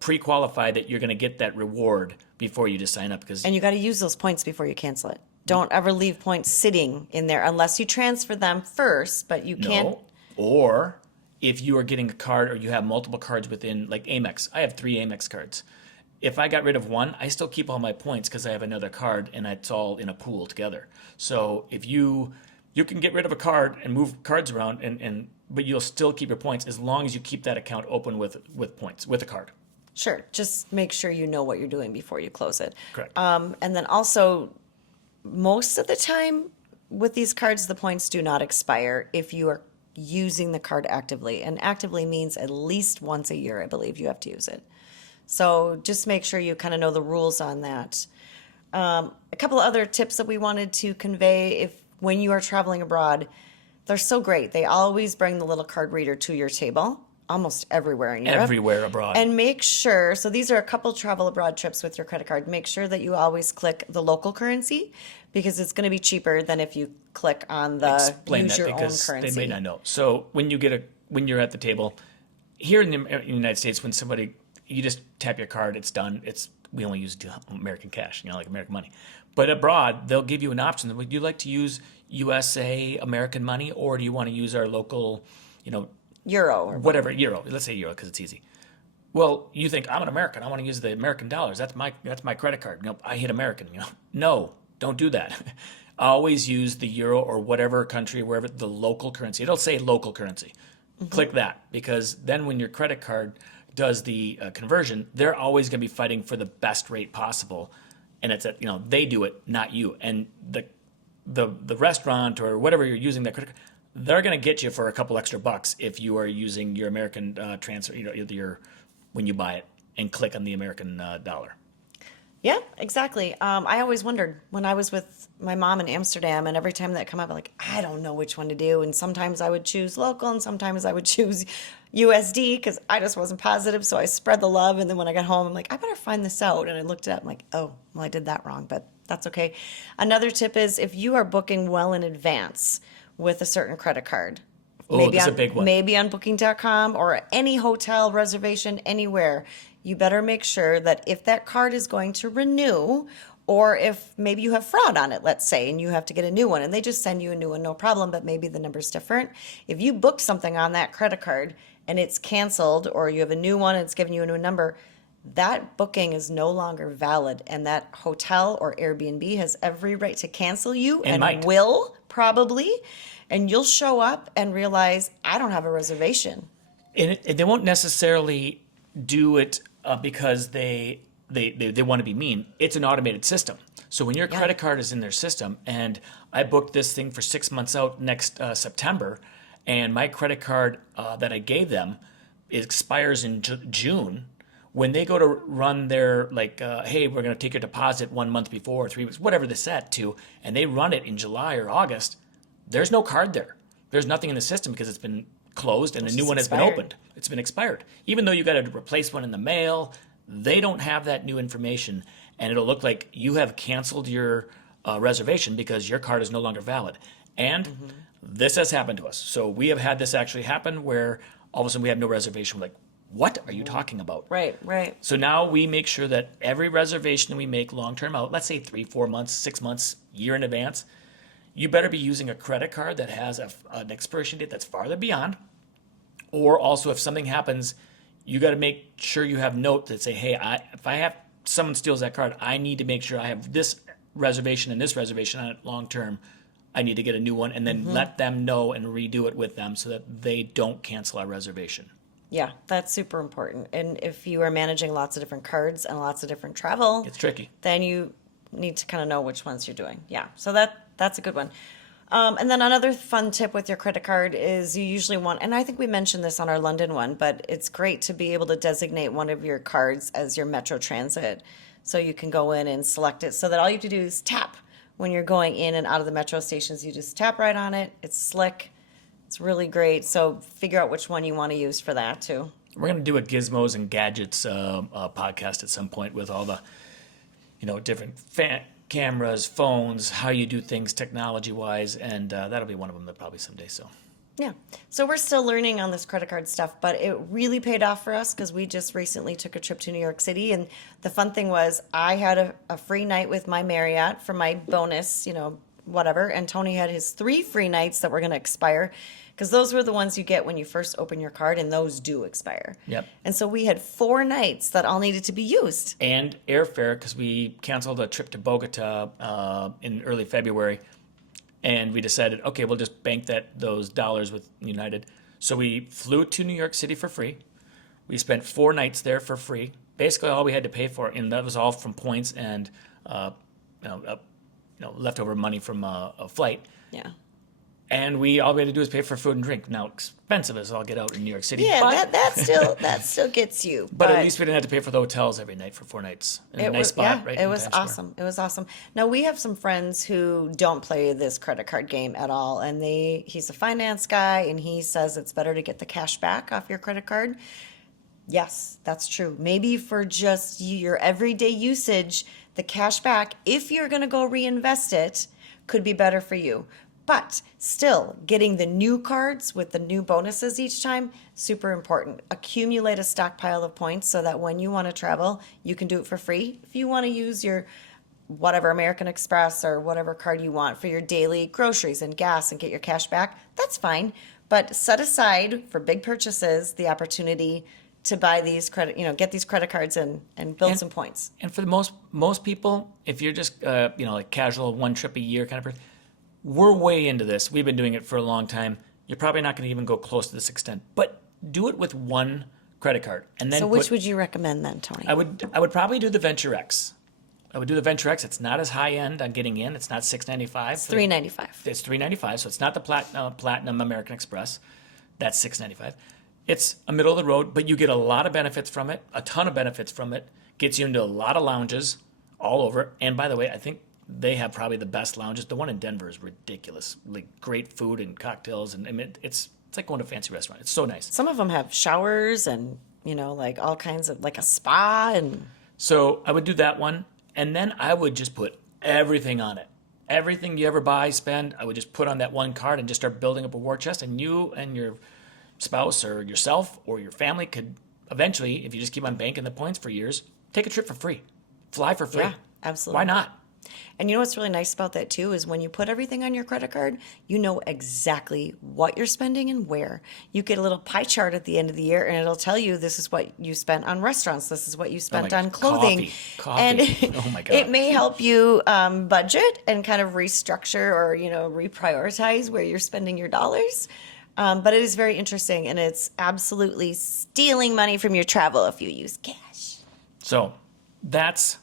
pre-qualified that you're going to get that reward before you just sign up. Because And you got to use those points before you cancel it. Don't ever leave points sitting in there unless you transfer them first, but you can't. No. Or if you are getting a card or you have multiple cards within, like Amex. I have 3 Amex cards. If I got rid of one, I still keep all my points because I have another card and it's all in a pool together. So if you You can get rid of a card and move cards around, but you'll still keep your points as long as you keep that account open with points, with a card. Sure. Just make sure you know what you're doing before you close it. Correct. And then also, most of the time with these cards, the points do not expire if you are using the card actively. And actively means at least once a year, I believe you have to use it. So just make sure you kind of know the rules on that. A couple of other tips that we wanted to convey when you are traveling abroad, they're so great. They always bring the little card reader to your table, almost everywhere in Europe. Everywhere abroad. And make sure, so these are a couple travel abroad trips with your credit card. Make sure that you always click the local currency because it's going to be cheaper than if you click on the Explain use that your own because currency. they may not know. So when you're at the table, here in the United States, when you just tap your card, it's done. We only use American cash, like American money. But abroad, they'll give you an option. Would you like to use USA American money, or do you want to use our local, Euro or whatever, euro? Let's say euro because it's easy. Well, you think I'm an American. I want to use the American dollars. That's my credit card. Nope, I hit American. No, don't do that. Always use the euro or whatever country, wherever the local currency. It'll say local currency. Click that because then when your credit card does the conversion, they're always going to be fighting for the best rate possible, and it's they do it, not you. And the restaurant or whatever you're using that credit card, they're going to get you for a couple extra bucks if you are using your American transfer, when you buy it and click on the American dollar. Yeah, exactly. I always wondered when I was with my mom in Amsterdam, and every time that come up, I'm like, I don't know which one to do. And sometimes I would choose local, and sometimes I would choose USD because I just wasn't positive. So I spread the love, and then when I got home, I'm like, I better find this out. And I looked it up. I'm like, oh, well, I did that wrong, but that's okay. Another tip is if you are booking well in advance with a certain credit card, That's a big one. maybe on Booking.com or any hotel reservation anywhere, you better make sure that if that card is going to renew, or if maybe you have fraud on it, let's say, and you have to get a new one, and they just send you a new one, no problem, but maybe the number's different. If you booked something on that credit card and it's canceled, or you have a new one and it's giving you a new number, that booking is no longer valid, and that hotel or Airbnb has every right to cancel you and might. will probably, and you'll show up and realize, I don't have a reservation. And they won't necessarily do it because they want to be mean. It's an automated system. So when your credit card is in their system, and I booked this thing for 6 months out next September, and my credit card that I gave them expires in June. When they go to run their hey, we're going to take your deposit 1 month before, 3 weeks, whatever they set to, and they run it in July or August, there's no card there. There's nothing in the system because it's been closed and a new one has been opened. It's been expired. Even though you got to replace one in the mail, they don't have that new information, and it'll look like you have canceled your reservation because your card is no longer valid. And this has happened to us. So we have had this actually happen where all of a sudden we have no reservation. We're like, what are you talking about? Right. So now we make sure that every reservation we make long-term out, let's say 3, 4 months, 6 months, year in advance, you better be using a credit card that has an expiration date that's farther beyond. Or also, if something happens, you got to make sure you have note that say, hey, if someone steals that card, I need to make sure I have this reservation and this reservation on it long term. I need to get a new one, and then let them know and redo it with them so that they don't cancel our reservation. Yeah, that's super important. And if you are managing lots of different cards and lots of different travel, It's tricky. then you need to kind of know which ones you're doing. Yeah, so that's a good one. And then another fun tip with your credit card is you usually want, and I think we mentioned this on our London one, but it's great to be able to designate one of your cards as your Metro Transit. So you can go in and select it so that all you have to do is tap when you're going in and out of the metro stations. You just tap right on it. It's slick. It's really great. So figure out which one you want to use for that too. We're going to do a Gizmos and Gadgets podcast at some point with all the, different cameras, phones, how you do things technology-wise, and that'll be one of them probably someday. So. Yeah. So we're still learning on this credit card stuff, but it really paid off for us because we just recently took a trip to New York City. And the fun thing was I had a free night with my Marriott for my bonus, whatever. And Tony had his 3 free nights that were going to expire because those were the ones you get when you first open your card, and those do expire. Yep. And so we had 4 nights that all needed to be used. And airfare, because we canceled a trip to Bogota in early February. And we decided, okay, we'll just bank those dollars with United. So we flew to New York City for free. We spent 4 nights there for free. Basically, all we had to pay for, and that was all from points and leftover money from a flight. Yeah. And all we had to do is pay for food and drink. Now, expensive as all get out in New York City. Yeah, but, that still gets you. but at least we didn't have to pay for the hotels every night for 4 nights. In a nice spot, right? It in was Times Square. awesome. It was awesome. Now we have some friends who don't play this credit card game at all, and he's a finance guy, and he says it's better to get the cash back off your credit card. Yes, that's true. Maybe for just your everyday usage, the cash back, if you're going to go reinvest it, could be better for you. But still, getting the new cards with the new bonuses each time, super important. Accumulate a stockpile of points so that when you want to travel, you can do it for free. If you want to use your whatever American Express or whatever card you want for your daily groceries and gas and get your cash back, that's fine. But set aside for big purchases the opportunity to buy these get these credit cards and build some points. And for the most people, if you're just like casual 1 trip a year kind of person, we're way into this. We've been doing it for a long time. You're probably not going to even go close to this extent, but do it with 1 credit card, and then. So which would you recommend then, Tony? I would probably do the Venture X. I would do the Venture X. It's not as high end on getting in. It's not $695. It's $395. It's $395. So it's not the Platinum American Express. That's $695. It's a middle of the road, but you get a lot of benefits from it. A ton of benefits from it. Gets you into a lot of lounges all over. And by the way, I think they have probably the best lounges. The one in Denver is ridiculous. Like great food and cocktails, and I mean, it's like going to a fancy restaurant. It's so nice. Some of them have showers and like all kinds of like a spa and. So I would do that one, and then I would just put everything on it. Everything you ever buy, spend, I would just put on that 1 card and just start building up a war chest. And you and your spouse or yourself or your family could eventually, if you just keep on banking the points for years, take a trip for free, fly for free. Yeah, absolutely. Why not? And you know what's really nice about that too is when you put everything on your credit card, you know exactly what you're spending and where. You get a little pie chart at the end of the year, and it'll tell you this is what you spent on restaurants, this is what you spent on clothing. Coffee. And Oh my God. it may help you budget and kind of restructure or reprioritize where you're spending your dollars. But it is very interesting, and it's absolutely stealing money from your travel if you use cash. So that's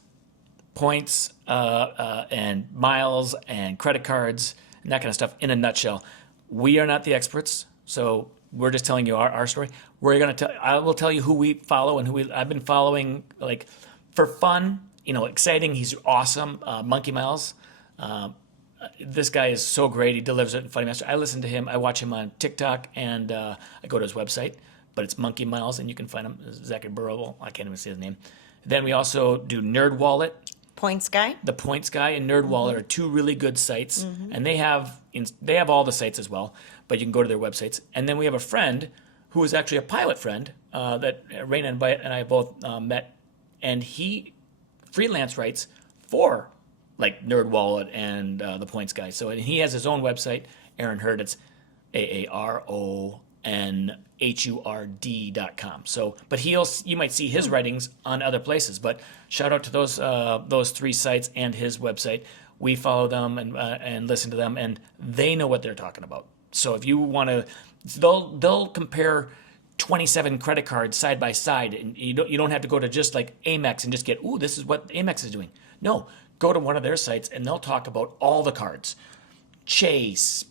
points and miles and credit cards and that kind of stuff in a nutshell. We are not the experts, so we're just telling you our story. I will tell you who we follow and I've been following, like, for fun, exciting. He's awesome. Monkey Miles. This guy is so great. He delivers it in Funny Master. I listen to him. I watch him on TikTok, and I go to his website, but it's Monkey Miles, and you can find him. Zachary Burrow. I can't even say his name. Then we also do Nerd Wallet. Points Guy. The Points Guy and Nerd Wallet are 2 really good sites, and they have all the sites as well, but you can go to their websites. And then we have a friend who is actually a pilot friend that Raina and I both met, and he freelance writes for like Nerd Wallet and the Points Guy. So he has his own website, Aaron Hurd. It's AARONHURD.com. So, but you might see his writings on other places. But shout out to those 3 sites and his website. We follow them and listen to them, and they know what they're talking about. So if you want to, they'll compare 27 credit cards side by side, and you don't have to go to just like Amex and just get, ooh, this is what Amex is doing. No, go to one of their sites, and they'll talk about all the cards. Chase,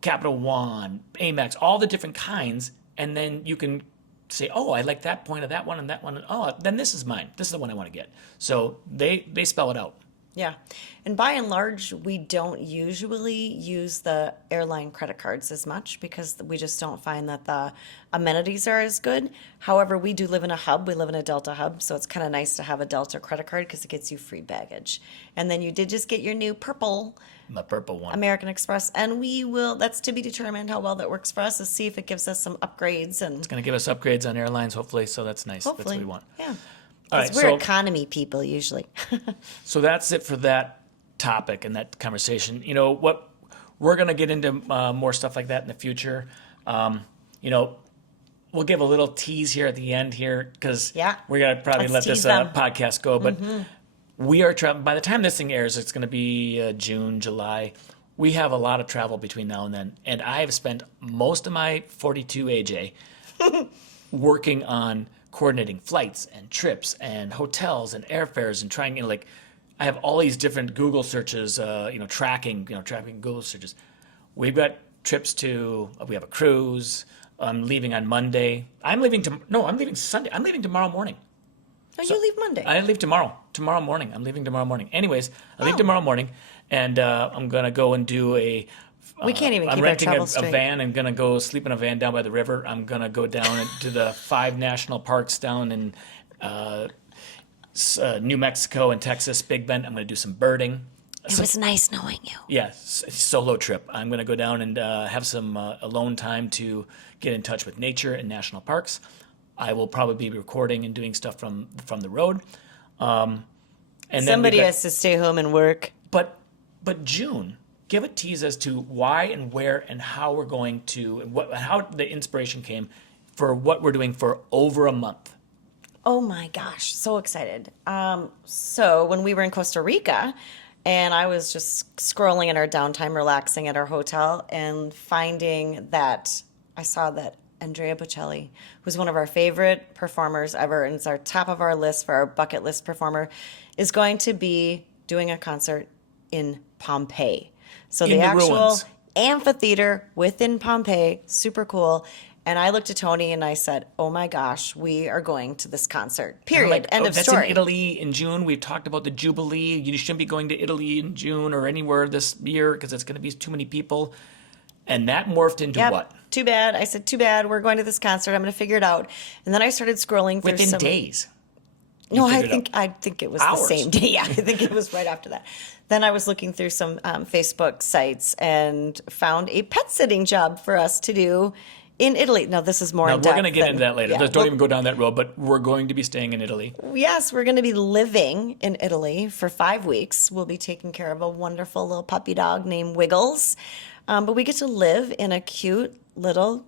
Capital One, Amex, all the different kinds, and then you can say, oh, I like that point of that one and that one, and oh, then this is mine. This is the one I want to get. So they spell it out. Yeah. And by and large, we don't usually use the airline credit cards as much because we just don't find that the amenities are as good. However, we do live in a hub. We live in a Delta hub, so it's kind of nice to have a Delta credit card because it gets you free baggage. And then you did just get your new purple The purple one. American Express, and that's to be determined how well that works for us, to see if it gives us some upgrades. And It's going to give us upgrades on airlines, hopefully, so that's nice. hopefully, That's what we want. yeah. All Because right, we're economy people usually. So that's it for that topic and that conversation. What we're going to get into more stuff like that in the future. We'll give a little tease here at the end here because we're going to probably Let's let this tease them. podcast go. But we are by the time this thing airs, it's going to be June, July. we have a lot of travel between now and then, and I have spent most of my 42 AJ working on coordinating flights and trips and hotels and airfares and trying, like, I have all these different Google searches, tracking Google searches. We've got trips we have a cruise. I'm leaving on Monday. I'm leaving Sunday. I'm leaving tomorrow morning. Oh, you leave Monday. I leave tomorrow morning. I'm leaving tomorrow morning. Anyways, I leave tomorrow morning, and I'm going to go and do we can't even I'm keep our renting travel a straight. van. I'm going to go sleep in a van down by the river. I'm going to go down to the 5 national parks down in New Mexico and Texas, Big Bend. I'm going to do some birding. It was nice knowing you. Yeah, solo trip. I'm going to go down and have some alone time to get in touch with nature and national parks. I will probably be recording and doing stuff from the road. And Somebody has to stay home and work. But June, give a tease as to why and where and how we're going to, and how the inspiration came for what we're doing for over a month. Oh my gosh, so excited. So when we were in Costa Rica, and I was just scrolling in our downtime, relaxing at our hotel, and finding that I saw that Andrea Bocelli, who's one of our favorite performers ever, and is our top of our list for our bucket list performer, is going to be doing a concert in Pompeii. So In the the actual ruins. amphitheater within Pompeii, super cool. And I looked at Tony and I said, "Oh my gosh, we are going to this concert." Period. Like, End of that's story. in Italy in June. We've talked about the Jubilee. You shouldn't be going to Italy in June or anywhere this year because it's going to be too many people. And that morphed into Yep. what? Too bad. I said, too bad. We're going to this concert. I'm going to figure it out. And then I started scrolling through Within some days. No, I figured it think it was Hours. the same day. Yeah, I think it was right after that. Then I was looking through some Facebook sites and found a pet sitting job for us to do in Italy. Now this is more Now, in we're depth. going to get into that later. Yeah, Let's don't even go down that road, but we're going to be staying in Italy. Yes, we're going to be living in Italy for 5 weeks. We'll be taking care of a wonderful little puppy dog named Wiggles. But we get to live in a cute little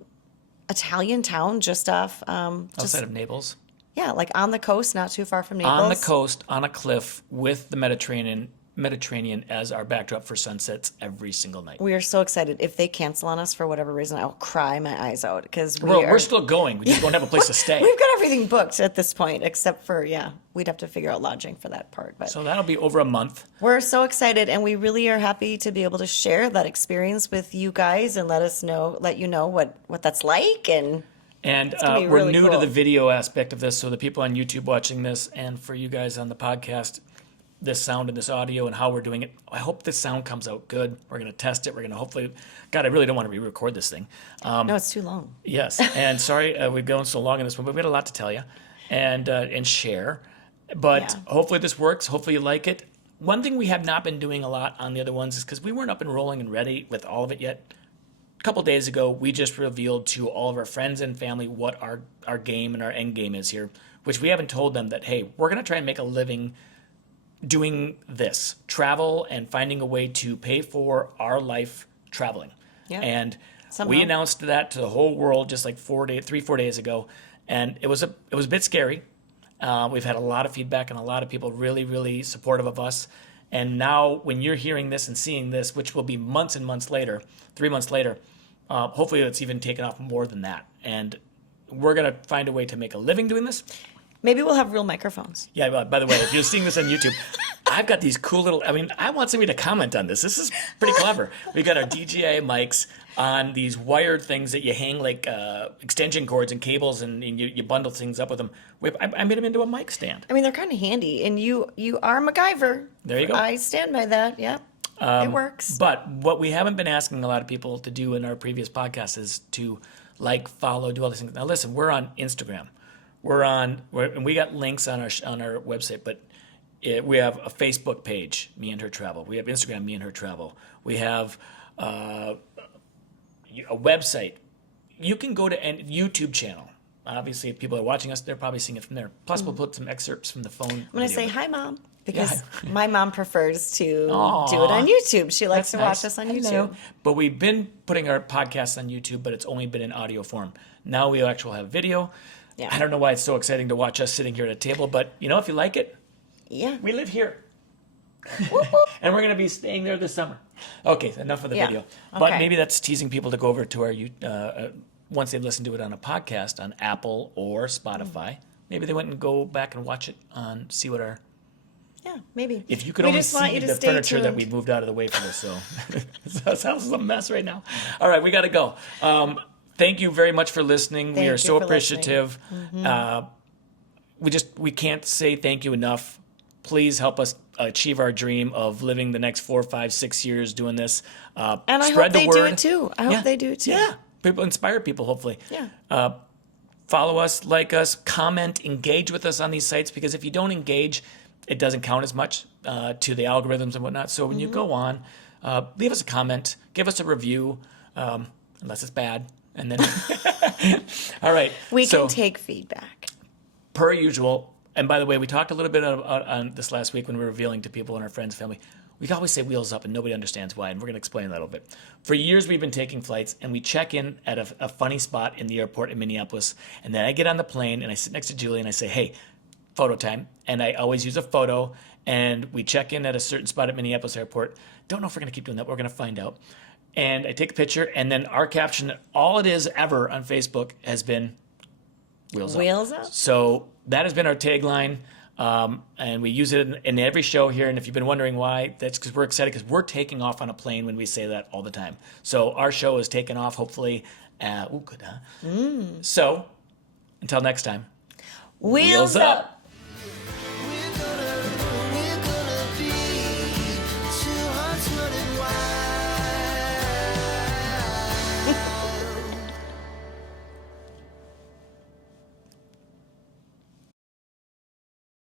Italian town just off, Outside of Naples. yeah, like on the coast, not too far from Naples. On the coast, on a cliff, with the Mediterranean as our backdrop for sunsets every single night. We are so excited. If they cancel on us for whatever reason, I'll cry my eyes out because We're still going. We just don't have a place to stay. We've got everything booked at this point, except for, we'd have to figure out lodging for that part. But So that'll be over a month. we're so excited, and we really are happy to be able to share that experience with you guys and let you know what that's like. And And gonna be we're really new to cool. the video aspect of this, so the people on YouTube watching this, and for you guys on the podcast, this sound and this audio and how we're doing it. I hope this sound comes out good. We're going to test it. We're going to hopefully, God, I really don't want to re-record this thing. no, it's too long. Yes, and sorry we've gone so long in this one, but we had a lot to tell you and share. But Yeah. hopefully this works. Hopefully you like it. One thing we have not been doing a lot on the other ones is because we weren't up and rolling and ready with all of it yet. A couple days ago, we just revealed to all of our friends and family what our game and our end game is here, which we haven't told them that, hey, we're going to try and make a living doing this, travel and finding a way to pay for our life traveling. Yeah. And Somehow. we announced that to the whole world just like 4 days ago. And it was a bit scary. We've had a lot of feedback and a lot of people really, really supportive of us. And now when you're hearing this and seeing this, which will be months and months later, 3 months later, hopefully it's even taken off more than that. And we're going to find a way to make a living doing this. Maybe we'll have real microphones. Yeah, by the way, if you're seeing this on YouTube, I've got these cool little, I want somebody to comment on this. This is pretty clever. We got our DJI mics on these wired things that you hang like extension cords and cables and you bundle things up with them. I made them into a mic stand. I mean, they're kind of handy, and you are MacGyver. There you go. I stand by that. Yeah, it works. But what we haven't been asking a lot of people to do in our previous podcasts is to like, follow, do all these things. Now listen, we're on Instagram. And we got links on our website, but we have a Facebook page, Me and Her Travel. We have Instagram, Me and Her Travel. We have a website. You can go to a YouTube channel. Obviously, if people are watching us, they're probably seeing it from there. Plus, we'll put some excerpts from the phone. I'm going to say hi, Mom, because my mom prefers to do it Aw. on YouTube. She likes to watch Nice. us on Hello. YouTube. But we've been putting our podcasts on YouTube, but it's only been in audio form. Now we actually have video. Yeah. I don't know why it's so exciting to watch us sitting here at a table, but if you like it, Yeah. we live here. And we're going to be staying there this summer. Okay, enough of the Yeah. video. But Okay. maybe that's teasing people to go over to our, once they listen to it on a podcast on Apple or Spotify, maybe they went and go back and watch it see what our, Yeah, maybe. if you could We only just want see you to the stay furniture that tuned. we moved out of the way for this. So this house is a mess right now. All right, we got to go. Thank you very much for listening. We Thank are you so for listening. appreciative. We can't say thank you enough. Please help us achieve our dream of living the next 4, 5, 6 years doing this. And I spread hope the they word. do it too. I hope Yeah. they do it too. Yeah, people inspire people. Hopefully, Yeah. follow us, like us, comment, engage with us on these sites, because if you don't engage, it doesn't count as much to the algorithms and whatnot. So when you go on, leave us a comment, give us a review, unless it's bad, and then all right. We so, can take feedback. per usual. And by the way, we talked a little bit on this last week when we were revealing to people in our friends' family. We always say wheels up, and nobody understands why, and we're going to explain that a little bit. For years, we've been taking flights, and we check in at a funny spot in the airport in Minneapolis, and then I get on the plane, and I sit next to Julie, and I say, hey, photo time, and I always use a photo, and we check in at a certain spot at Minneapolis Airport. Don't know if we're going to keep doing that. We're going to find out. And I take a picture, and then our caption, all it is ever on Facebook, has been wheels up. Wheels up? So that has been our tagline. And we use it in every show here. And if you've been wondering why, that's because we're excited, because we're taking off on a plane when we say that all the time. So our show is taken off, hopefully. Good, huh? So until next time, Wheels up.